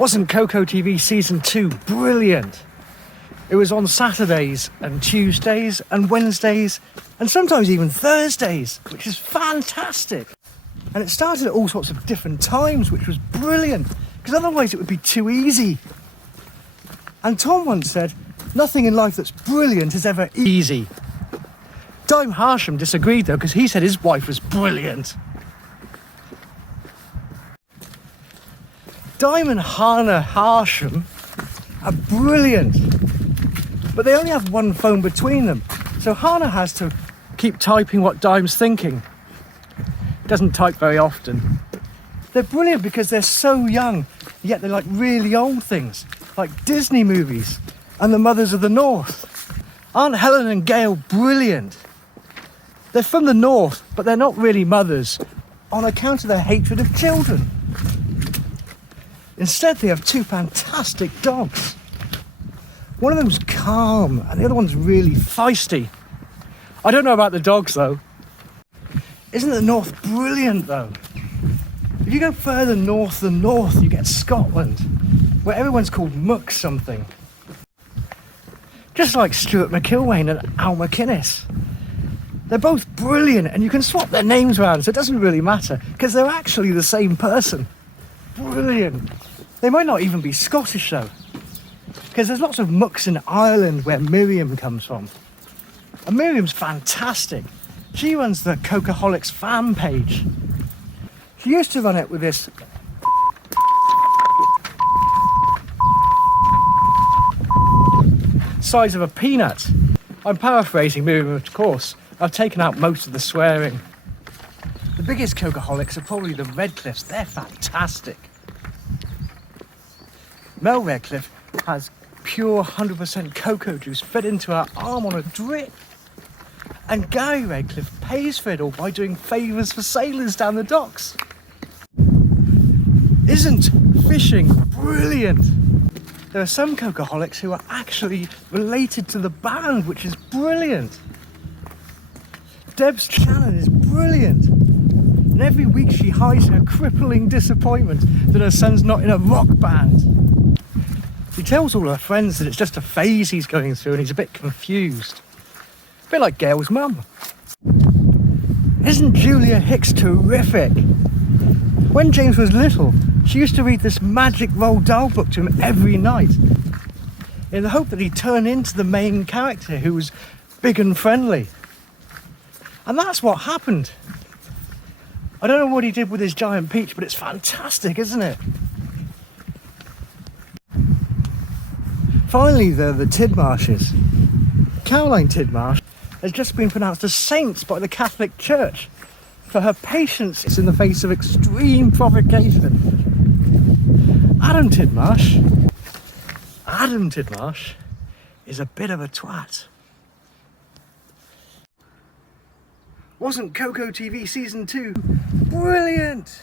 Wasn't Coco TV Season 2 brilliant? It was on Saturdays and Tuesdays and Wednesdays and sometimes even Thursdays, which is fantastic. And it started at all sorts of different times, which was brilliant, because otherwise it would be too easy. And Tom once said, nothing in life that's brilliant is ever easy. Dime Harsham disagreed though, because he said his wife was brilliant. Dime and Hannah Harsham are brilliant, but they only have one phone between them. So Hannah has to keep typing what Dime's thinking. Doesn't type very often. They're brilliant because they're so young, yet they're like really old things, like Disney movies and The Mothers of the North. Aren't Helen and Gail brilliant? They're from the North, but they're not really mothers on account of their hatred of children. Instead, they have two fantastic dogs. One of them's calm and the other one's really feisty. I don't know about the dogs though. Isn't the North brilliant though? If you go further north than North, you get Scotland, where everyone's called Muck something. Just like Stuart McIlwain and Al McInnes. They're both brilliant and you can swap their names around, so it doesn't really matter, because they're actually the same person. Brilliant. They might not even be Scottish though, because there's lots of Mucks in Ireland where Miriam comes from. And Miriam's fantastic. She runs the Cocoholics fan page. She used to run it with this size of a peanut. I'm paraphrasing Miriam, of course. I've taken out most of the swearing. The biggest Cocoholics are probably the Redcliffs. They're fantastic. Mel Redcliffe has pure 100% cocoa juice fed into her arm on a drip. And Gary Redcliffe pays for it all by doing favours for sailors down the docks. Isn't fishing brilliant? There are some Cocoholics who are actually related to the band, which is brilliant. Debs Shannon is brilliant. And every week she hides her crippling disappointment that her son's not in a rock band. He tells all her friends that it's just a phase he's going through and he's a bit confused. A bit like Gail's mum. Isn't Julia Hicks terrific? When James was little, she used to read this Magic Roald Dahl book to him every night in the hope that he'd turn into the main character who was big and friendly. And that's what happened. I don't know what he did with his giant peach, but it's fantastic, isn't it? Finally, there are the Tidmarshes. Caroline Tidmarsh has just been pronounced a saint by the Catholic Church for her patience in the face of extreme provocation. Adam Tidmarsh is a bit of a twat. Wasn't Coco TV Season 2 brilliant?